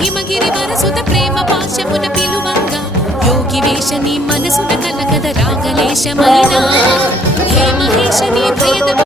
ಹಿಮಗಿರಿ ವರಸುತ ಪ್ರೇಮ ಪಾಶಮುನ ಪಿಲುವಂಗ ಯೋಗಿ ವೇಷನಿ ಮನಸುನ ಕನಕದ ರಾಗಲೇಶ ಮೈನಾ ಹೇ ಮಹೇಶನಿ ಭಯದ